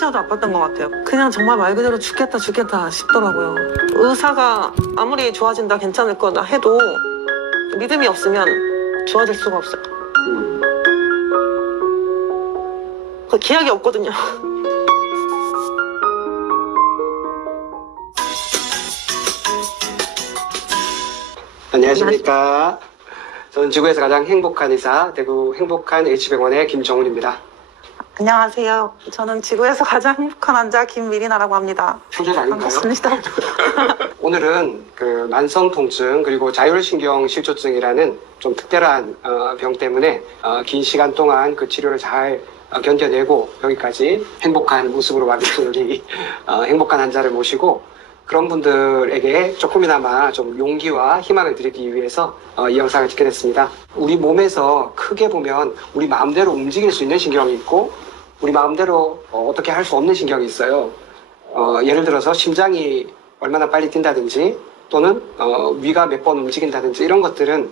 시간도 아팠던 것 같아요. 그냥 정말 말 그대로 죽겠다 싶더라고요. 의사가 아무리 좋아진다 괜찮을 거다 해도 믿음이 없으면 좋아질 수가 없어요. 그 기약이 없거든요. 안녕하십니까. 저는 지구에서 가장 행복한 의사, 대구 행복한 H병원의 김정훈입니다. 안녕하세요. 저는 지구에서 가장 행복한 환자 김미리나라고 합니다. 표절 아닌가요? 반갑습니다. 오늘은 그 만성통증 그리고 자율신경실조증이라는 좀 특별한 병 때문에 긴 시간 동안 그 치료를 잘 견뎌내고 여기까지 행복한 모습으로 와주신 우리 행복한 환자를 모시고 그런 분들에게 조금이나마 좀 용기와 희망을 드리기 위해서 이 영상을 찍게 됐습니다. 우리 몸에서 크게 보면 우리 마음대로 움직일 수 있는 신경이 있고 우리 마음대로 어떻게 할 수 없는 신경이 있어요. 예를 들어서 심장이 얼마나 빨리 뛴다든지 또는 위가 몇 번 움직인다든지 이런 것들은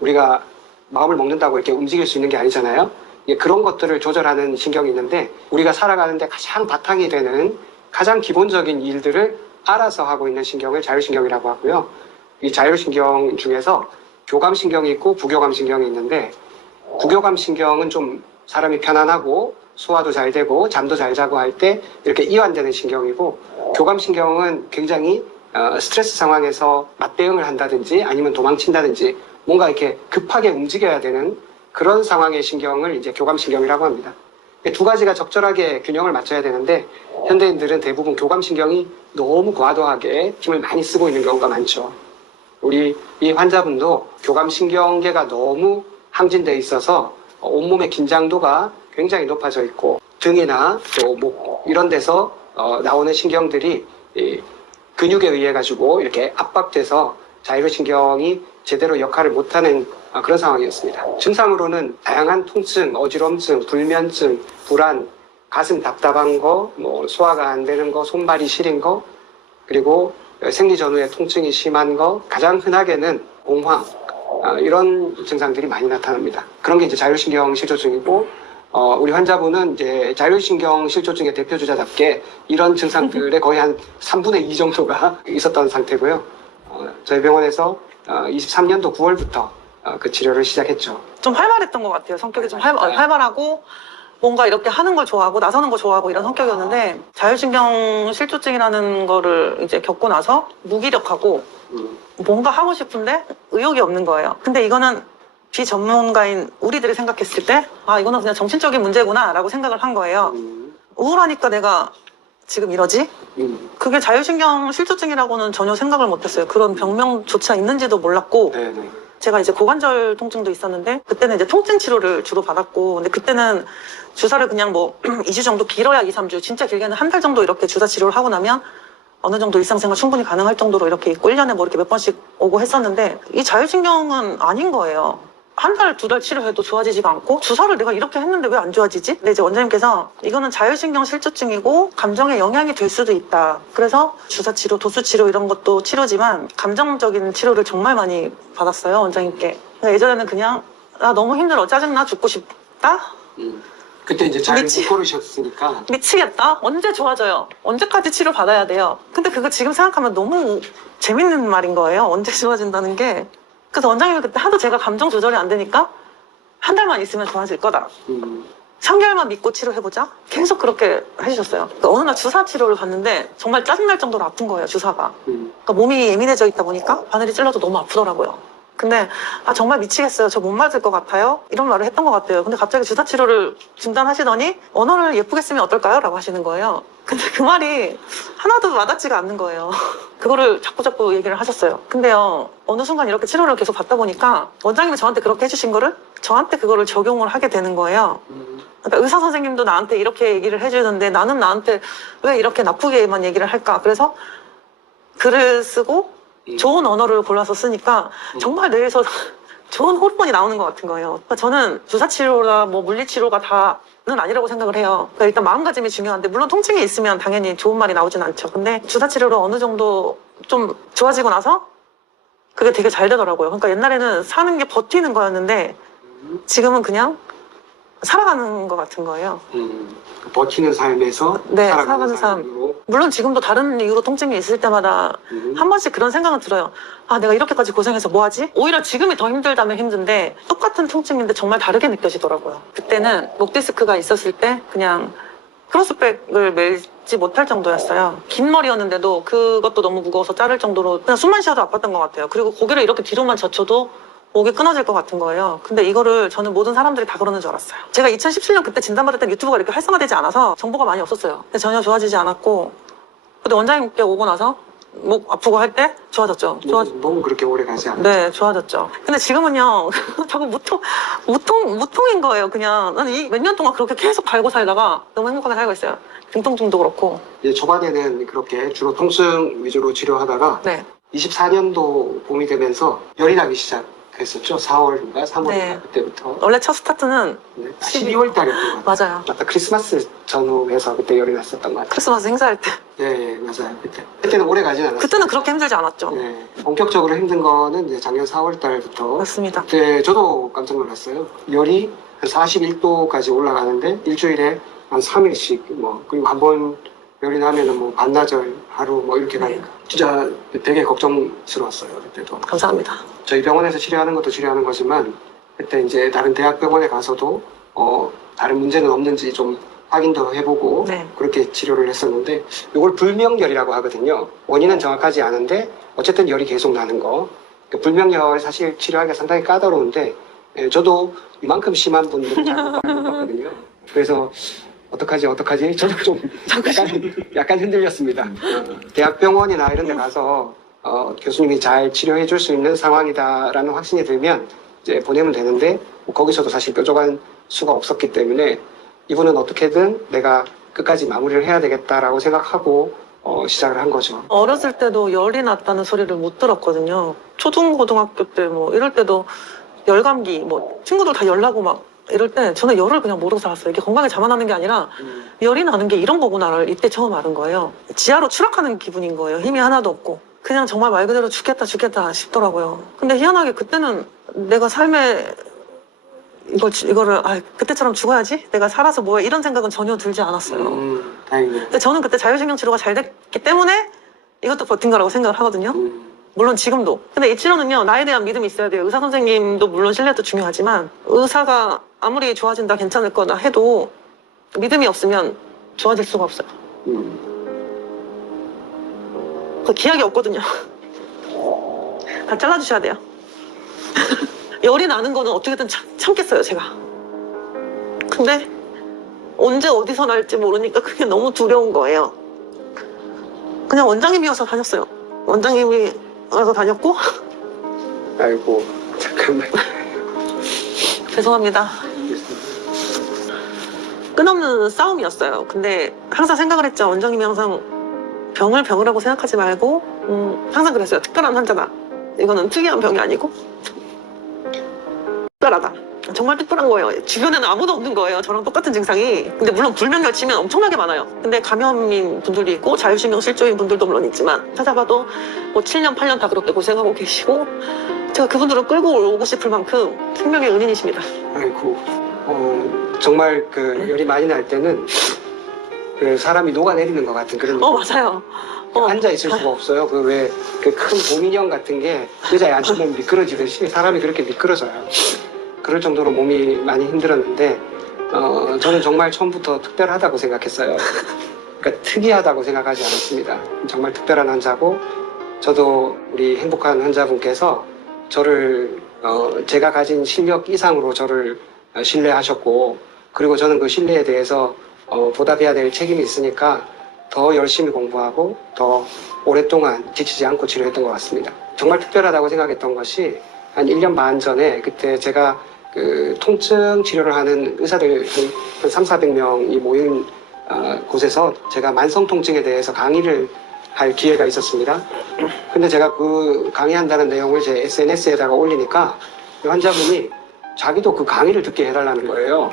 우리가 마음을 먹는다고 이렇게 움직일 수 있는 게 아니잖아요. 그런 것들을 조절하는 신경이 있는데 우리가 살아가는데 가장 바탕이 되는 가장 기본적인 일들을 알아서 하고 있는 신경을 자율신경이라고 하고요. 이 자율신경 중에서 교감신경이 있고 부교감신경이 있는데 부교감신경은 좀 사람이 편안하고 소화도 잘 되고 잠도 잘 자고 할 때 이렇게 이완되는 신경이고 교감신경은 굉장히 스트레스 상황에서 맞대응을 한다든지 아니면 도망친다든지 뭔가 이렇게 급하게 움직여야 되는 그런 상황의 신경을 이제 교감신경이라고 합니다. 두 가지가 적절하게 균형을 맞춰야 되는데 현대인들은 대부분 교감신경이 너무 과도하게 힘을 많이 쓰고 있는 경우가 많죠. 우리 이 환자분도 교감신경계가 너무 항진되어 있어서 온몸의 긴장도가 굉장히 높아져 있고 등이나 또 목 이런 데서 나오는 신경들이 근육에 의해 가지고 이렇게 압박돼서 자율신경이 제대로 역할을 못하는 그런 상황이었습니다. 증상으로는 다양한 통증, 어지럼증, 불면증, 불안, 가슴 답답한 거, 뭐 소화가 안 되는 거, 손발이 시린 거, 그리고 생리 전후에 통증이 심한 거, 가장 흔하게는 공황, 이런 증상들이 많이 나타납니다. 그런 게 이제 자율신경 실조증이고, 우리 환자분은 이제 자율신경 실조증의 대표주자답게 이런 증상들의 거의 한 3분의 2 정도가 있었던 상태고요. 저희 병원에서 23년도 9월부터 그 치료를 시작했죠. 좀 활발했던 것 같아요. 성격이 좀 활발하고 뭔가 이렇게 하는 걸 좋아하고 나서는 걸 좋아하고 이런 성격이었는데 자율신경 실조증이라는 거를 이제 겪고 나서 무기력하고 뭔가 하고 싶은데 의욕이 없는 거예요. 근데 이거는 비전문가인 우리들이 생각했을 때 이거는 그냥 정신적인 문제구나 라고 생각을 한 거예요. 우울하니까 내가 지금 이러지? 그게 자율신경 실조증이라고는 전혀 생각을 못했어요. 그런 병명조차 있는지도 몰랐고 네네. 제가 이제 고관절 통증도 있었는데 그때는 이제 통증 치료를 주로 받았고 근데 그때는 주사를 그냥 뭐 2주 정도 길어야 2, 3주 진짜 길게는 한 달 정도 이렇게 주사 치료를 하고 나면 어느 정도 일상생활 충분히 가능할 정도로 이렇게 있고 1년에 뭐 이렇게 몇 번씩 오고 했었는데 이 자율신경은 아닌 거예요. 한 달, 2달 치료해도 좋아지지가 않고 주사를 내가 이렇게 했는데 왜 안 좋아지지? 근데 이제 원장님께서 이거는 자율신경 실조증이고 감정에 영향이 될 수도 있다. 그래서 주사 치료, 도수 치료 이런 것도 치료지만 감정적인 치료를 정말 많이 받았어요, 원장님께. 그러니까 예전에는 그냥 나 너무 힘들어, 짜증나, 죽고 싶다? 그때 이제 잘 못 고르셨으니까 미치겠다? 언제 좋아져요? 언제까지 치료 받아야 돼요? 근데 그거 지금 생각하면 너무 재밌는 말인 거예요. 언제 좋아진다는 게. 그래서 원장님이 그때 하도 제가 감정 조절이 안 되니까 한 달만 있으면 좋아질 거다. 3개월만 믿고 치료해보자. 계속 그렇게 해주셨어요. 그러니까 어느 날 주사 치료를 받는데 정말 짜증날 정도로 아픈 거예요, 주사가. 그러니까 몸이 예민해져 있다 보니까 바늘이 찔러도 너무 아프더라고요. 근데 정말 미치겠어요. 저 못 맞을 것 같아요. 이런 말을 했던 것 같아요. 근데 갑자기 주사 치료를 중단하시더니 언어를 예쁘게 쓰면 어떨까요? 라고 하시는 거예요. 근데 그 말이 하나도 와닿지가 않는 거예요. 그거를 자꾸 얘기를 하셨어요. 근데요, 어느 순간 이렇게 치료를 계속 받다 보니까 원장님이 저한테 그렇게 해주신 거를 저한테 그거를 적용을 하게 되는 거예요. 그러니까 의사 선생님도 나한테 이렇게 얘기를 해주는데 나는 나한테 왜 이렇게 나쁘게만 얘기를 할까? 그래서 글을 쓰고 좋은 언어를 골라서 쓰니까 정말 뇌에서 좋은 호르몬이 나오는 것 같은 거예요. 그러니까 저는 주사치료나 뭐 물리치료가 다는 아니라고 생각을 해요. 그러니까 일단 마음가짐이 중요한데 물론 통증이 있으면 당연히 좋은 말이 나오진 않죠. 근데 주사치료로 어느 정도 좀 좋아지고 나서 그게 되게 잘 되더라고요. 그러니까 옛날에는 사는 게 버티는 거였는데 지금은 그냥 살아가는 것 같은 거예요. 버티는 삶에서 네, 살아가는 살아가는 삶. 삶으로. 물론 지금도 다른 이유로 통증이 있을 때마다 한 번씩 그런 생각은 들어요. 아, 내가 이렇게까지 고생해서 뭐 하지? 오히려 지금이 더 힘들다면 힘든데 똑같은 통증인데 정말 다르게 느껴지더라고요. 그때는 목 디스크가 있었을 때 그냥 크로스백을 멜지 못할 정도였어요. 긴 머리였는데도 그것도 너무 무거워서 자를 정도로 그냥 숨만 쉬어도 아팠던 것 같아요. 그리고 고개를 이렇게 뒤로만 젖혀도 목이 끊어질 것 같은 거예요. 근데 이거를 저는 모든 사람들이 다 그러는 줄 알았어요. 제가 2017년 그때 진단받을 때 유튜브가 이렇게 활성화되지 않아서 정보가 많이 없었어요. 근데 전혀 좋아지지 않았고, 근데 원장님께 오고 나서 목 아프고 할 때 좋아졌죠. 너무 그렇게 오래 가지 않아요. 네, 좋아졌죠. 근데 지금은요, 자꾸 무통인 거예요, 그냥. 나는 이 몇 년 동안 그렇게 계속 갈고 살다가 너무 행복하게 살고 있어요. 등 통증도 그렇고. 이제 초반에는 그렇게 주로 통증 위주로 치료하다가 네. 24년도 봄이 되면서 열이 나기 시작했었죠. 4월인가 3월인가 네. 그때부터. 원래 첫 스타트는 12월 달이었던 것 같아요. 맞아요. 맞다. 크리스마스 전후에서 그때 열이 났었던 것 같아요. 크리스마스 행사할 때. 예, 맞아요. 그때는 오래 가진 않았어요. 그때는 그렇게 힘들지 않았죠. 네, 본격적으로 힘든 거는 이제 작년 4월 달부터. 맞습니다. 그때 저도 깜짝 놀랐어요. 열이 한 41도까지 올라가는데 일주일에 한 3일씩 뭐 그리고 한 번 열이 나면은 뭐 반나절 하루 뭐 이렇게 가니까 진짜 되게 걱정스러웠어요. 그때도. 감사합니다. 저희 병원에서 치료하는 것도 치료하는 거지만 그때 이제 다른 대학병원에 가서도 다른 문제는 없는지 좀 확인도 해보고 네. 그렇게 치료를 했었는데 이걸 불명열이라고 하거든요. 원인은 정확하지 않은데 어쨌든 열이 계속 나는 거. 그 불명열 사실 치료하기가 상당히 까다로운데 저도 이만큼 심한 분들은 잘 못 봤거든요. 그래서 어떡하지? 저도 좀 약간 흔들렸습니다. 대학병원이나 이런 데 가서 교수님이 잘 치료해 줄 수 있는 상황이다라는 확신이 들면 이제 보내면 되는데 거기서도 사실 뾰족한 수가 없었기 때문에 이분은 어떻게든 내가 끝까지 마무리를 해야 되겠다라고 생각하고 시작을 한 거죠. 어렸을 때도 열이 났다는 소리를 못 들었거든요. 초중고등학교 때 뭐 이럴 때도 열감기 뭐 친구들 다 열나고 막 이럴 때 저는 열을 그냥 모르고 살았어요. 이게 건강에 자만하는 게 아니라 열이 나는 게 이런 거구나를 이때 처음 알은 거예요. 지하로 추락하는 기분인 거예요. 힘이 하나도 없고. 그냥 정말 말 그대로 죽겠다 싶더라고요. 근데 희한하게 그때는 내가 삶에 이거를 그때처럼 죽어야지? 내가 살아서 뭐야? 이런 생각은 전혀 들지 않았어요. 다행이네요. 근데 저는 그때 자율신경 치료가 잘 됐기 때문에 이것도 버틴 거라고 생각을 하거든요. 물론 지금도. 근데 이 치료는요, 나에 대한 믿음이 있어야 돼요. 의사 선생님도 물론 신뢰도 중요하지만 의사가 아무리 좋아진다, 괜찮을 거나 해도 믿음이 없으면 좋아질 수가 없어요. 그 기약이 없거든요. 다 잘라주셔야 돼요. 열이 나는 거는 어떻게든 참겠어요, 제가. 근데 언제 어디서 날지 모르니까 그게 너무 두려운 거예요. 그냥 원장님이어서 다녔어요. 원장님이 와서 다녔고. 아이고, 잠깐만. 죄송합니다. 끝없는 싸움이었어요. 근데 항상 생각을 했죠. 원장님이 항상 병을 병이라고 생각하지 말고 항상 그랬어요. 특별한 환자다. 이거는 특이한 병이 아니고 특별하다. 정말 특별한 거예요. 주변에는 아무도 없는 거예요. 저랑 똑같은 증상이. 근데 물론 불명열 치면 엄청나게 많아요. 근데 감염인 분들도 있고 자율신경 실조인 분들도 물론 있지만 찾아봐도 뭐 7년, 8년 다 그렇게 고생하고 계시고 제가 그분들을 끌고 오고 싶을 만큼 생명의 은인이십니다. 아이고, 정말 그 열이 많이 날 때는 그 사람이 녹아내리는 것 같은 그런 맞아요. 앉아 있을 수가 없어요. 그 왜 그 큰 곰인형 같은 게 의자에 앉으면 미끄러지듯이 사람이 그렇게 미끄러져요. 그럴 정도로 몸이 많이 힘들었는데 저는 정말 처음부터 특별하다고 생각했어요. 그러니까 특이하다고 생각하지 않았습니다. 정말 특별한 환자고 저도 우리 행복한 환자분께서 저를 제가 가진 실력 이상으로 저를 신뢰하셨고 그리고 저는 그 신뢰에 대해서 보답해야 될 책임이 있으니까 더 열심히 공부하고 더 오랫동안 지치지 않고 치료했던 것 같습니다. 정말 특별하다고 생각했던 것이 한 1년 반 전에 그때 제가 그 통증 치료를 하는 의사들 한 300~400명이 모인 곳에서 제가 만성 통증에 대해서 강의를 할 기회가 있었습니다. 근데 제가 그 강의한다는 내용을 제 SNS에다가 올리니까 이 환자분이 자기도 그 강의를 듣게 해달라는 거예요.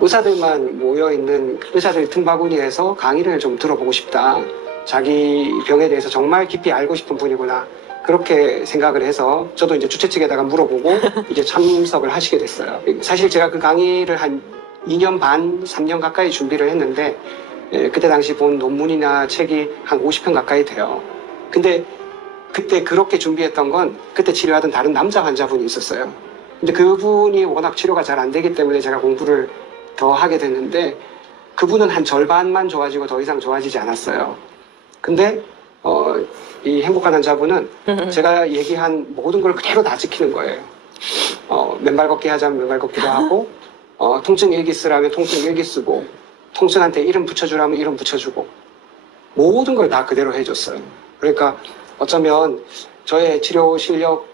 의사들만 모여있는 의사들 틈바구니에서 강의를 좀 들어보고 싶다. 자기 병에 대해서 정말 깊이 알고 싶은 분이구나. 그렇게 생각을 해서 저도 이제 주최 측에다가 물어보고 이제 참석을 하시게 됐어요. 사실 제가 그 강의를 한 2년 반, 3년 가까이 준비를 했는데 그때 당시 본 논문이나 책이 한 50편 가까이 돼요. 근데 그때 그렇게 준비했던 건 그때 치료하던 다른 남자 환자분이 있었어요. 근데 그분이 워낙 치료가 잘 안 되기 때문에 제가 공부를 더 하게 됐는데 그분은 한 절반만 좋아지고 더 이상 좋아지지 않았어요. 근데 이 행복한 환자분은 제가 얘기한 모든 걸 그대로 다 지키는 거예요. 맨발 걷기 하자면 맨발 걷기도 하고 통증 일기 쓰라면 통증 일기 쓰고 통증한테 이름 붙여주라면 이름 붙여주고 모든 걸 다 그대로 해줬어요. 그러니까 어쩌면 저의 치료 실력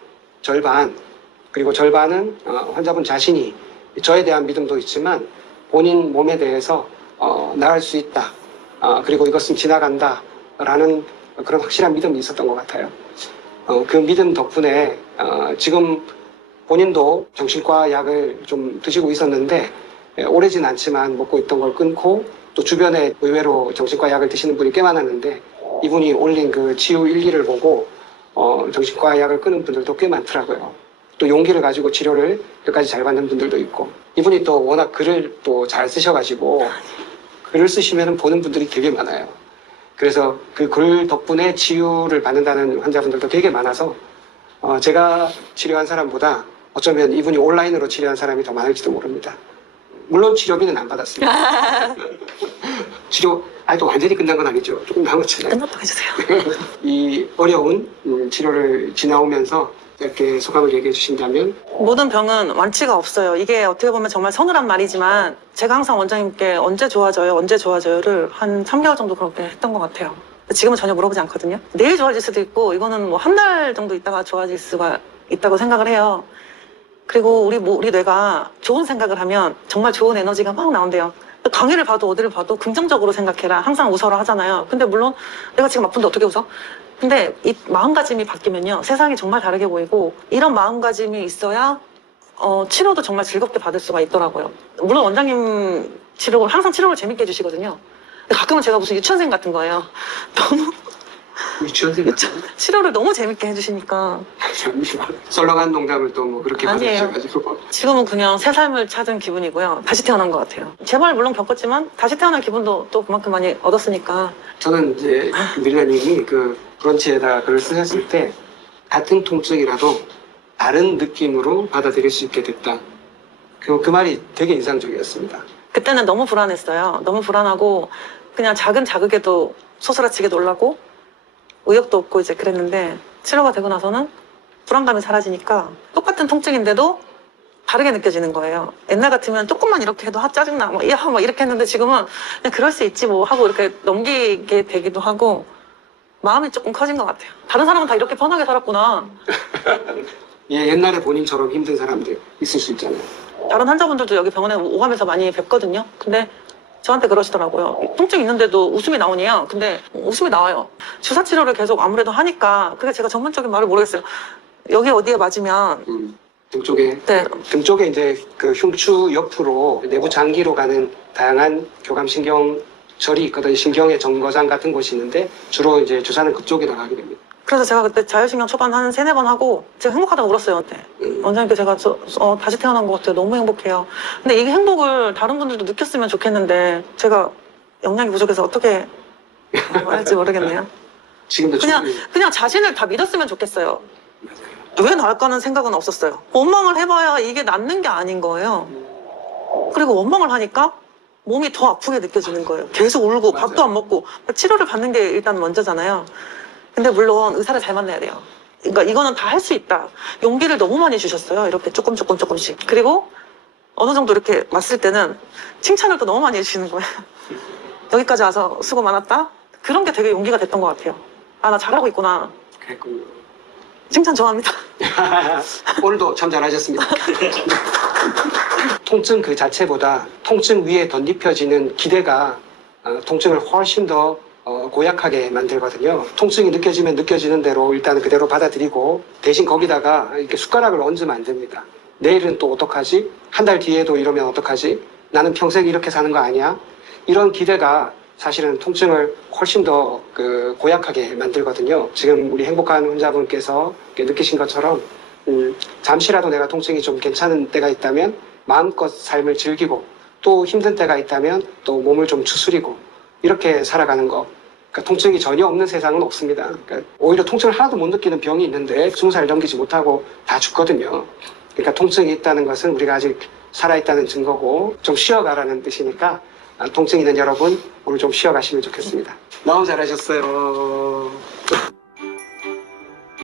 절반 그리고 절반은 환자분 자신이 저에 대한 믿음도 있지만 본인 몸에 대해서 나을 수 있다. 그리고 이것은 지나간다. 라는 그런 확실한 믿음이 있었던 것 같아요. 그 믿음 덕분에 지금 본인도 정신과 약을 좀 드시고 있었는데 오래진 않지만 먹고 있던 걸 끊고 또 주변에 의외로 정신과 약을 드시는 분이 꽤 많았는데 이분이 올린 그 치유 일기를 보고 정신과 약을 끊은 분들도 꽤 많더라고요. 또 용기를 가지고 치료를 끝까지 잘 받는 분들도 있고 이분이 또 워낙 글을 또 잘 쓰셔가지고 글을 쓰시면 보는 분들이 되게 많아요. 그래서 그 글 덕분에 치유를 받는다는 환자분들도 되게 많아서 제가 치료한 사람보다 어쩌면 이분이 온라인으로 치료한 사람이 더 많을지도 모릅니다. 물론 치료비는 안 받았습니다. 치료 또 완전히 끝난 건 아니죠. 조금 남았잖아요. 끝났다고 해주세요. 이 어려운 치료를 지나오면서 이렇게 소감을 얘기해 주신다면 모든 병은 완치가 없어요. 이게 어떻게 보면 정말 서늘한 말이지만 제가 항상 원장님께 언제 좋아져요, 언제 좋아져요를 한 3개월 정도 그렇게 했던 것 같아요. 지금은 전혀 물어보지 않거든요. 내일 좋아질 수도 있고 이거는 뭐 한 달 정도 있다가 좋아질 수가 있다고 생각을 해요. 그리고 우리 뇌가 좋은 생각을 하면 정말 좋은 에너지가 막 나온대요. 강의를 봐도 어디를 봐도 긍정적으로 생각해라. 항상 웃어라 하잖아요. 근데 물론 내가 지금 아픈데 어떻게 웃어? 근데 이 마음가짐이 바뀌면요. 세상이 정말 다르게 보이고 이런 마음가짐이 있어야 치료도 정말 즐겁게 받을 수가 있더라고요. 물론 원장님 치료를 항상 치료를 재밌게 해주시거든요. 근데 가끔은 제가 무슨 유치원생 같은 거예요. 너무 유치원생 같은 치료를 너무 재밌게 해주시니까 썰렁한 농담을 또 뭐 그렇게 아니에요. 받으셔가지고 지금은 그냥 새 삶을 찾은 기분이고요. 다시 태어난 것 같아요. 재발 물론 겪었지만 다시 태어난 기분도 또 그만큼 많이 얻었으니까. 저는 이제 밀라님이 그 브런치에다가 글을 쓰셨을 때 같은 통증이라도 다른 느낌으로 받아들일 수 있게 됐다. 그 말이 되게 인상적이었습니다. 그때는 너무 불안했어요. 너무 불안하고 그냥 작은 자극에도 소스라치게 놀라고 의욕도 없고 이제 그랬는데 치료가 되고 나서는 불안감이 사라지니까 똑같은 통증인데도 다르게 느껴지는 거예요. 옛날 같으면 조금만 이렇게 해도 짜증나 막 이렇게 했는데 지금은 그냥 그럴 수 있지 뭐 하고 이렇게 넘기게 되기도 하고 마음이 조금 커진 것 같아요. 다른 사람은 다 이렇게 편하게 살았구나. 예, 옛날에 본인처럼 힘든 사람들 있을 수 있잖아요. 다른 환자분들도 여기 병원에 오가면서 많이 뵙거든요. 근데 저한테 그러시더라고요. 통증 있는데도 웃음이 나오냐? 근데 웃음이 나와요. 주사 치료를 계속 아무래도 하니까 그게 제가 전문적인 말을 모르겠어요. 여기 어디에 맞으면 등 쪽에 네. 등 쪽에 이제 그 흉추 옆으로 내부 장기로 가는 다양한 교감 신경절이 있거든요. 신경의 정거장 같은 곳이 있는데 주로 이제 주사는 그쪽에다 가게 됩니다. 그래서 제가 그때 자율신경 초반 한 3-4번 하고 제가 행복하다고 울었어요. 그때. 원장님께 제가 다시 태어난 것 같아요. 너무 행복해요. 근데 이 행복을 다른 분들도 느꼈으면 좋겠는데 제가 역량이 부족해서 어떻게 할지 모르겠네요. 지금도 그냥 자신을 다 믿었으면 좋겠어요. 왜 나을까는 생각은 없었어요. 원망을 해봐야 이게 낫는 게 아닌 거예요. 그리고 원망을 하니까 몸이 더 아프게 느껴지는 거예요. 계속 울고 맞아요. 밥도 안 먹고 치료를 받는 게 일단 먼저잖아요. 근데 물론 의사를 잘 만나야 돼요. 그러니까 이거는 다 할 수 있다. 용기를 너무 많이 주셨어요. 이렇게 조금씩. 그리고 어느 정도 이렇게 왔을 때는 칭찬을 또 너무 많이 해주시는 거예요. 여기까지 와서 수고 많았다? 그런 게 되게 용기가 됐던 것 같아요. 아, 나 잘하고 있구나. 그랬군요. 칭찬 좋아합니다. 오늘도 참 잘하셨습니다. 통증 그 자체보다 통증 위에 덧입혀지는 기대가 통증을 훨씬 더 고약하게 만들거든요. 통증이 느껴지면 느껴지는 대로 일단 그대로 받아들이고 대신 거기다가 이렇게 숟가락을 얹으면 안 됩니다. 내일은 또 어떡하지? 한 달 뒤에도 이러면 어떡하지? 나는 평생 이렇게 사는 거 아니야? 이런 기대가 사실은 통증을 훨씬 더 고약하게 만들거든요. 지금 우리 행복한 환자분께서 느끼신 것처럼 잠시라도 내가 통증이 좀 괜찮은 때가 있다면 마음껏 삶을 즐기고 또 힘든 때가 있다면 또 몸을 좀 추스리고 이렇게 살아가는 거. 그러니까 통증이 전혀 없는 세상은 없습니다. 그러니까 오히려 통증을 하나도 못 느끼는 병이 있는데 20살 넘기지 못하고 다 죽거든요. 그러니까 통증이 있다는 것은 우리가 아직 살아있다는 증거고 좀 쉬어가라는 뜻이니까 통증 있는 여러분 오늘 좀 쉬어가시면 좋겠습니다. 너무 잘하셨어요.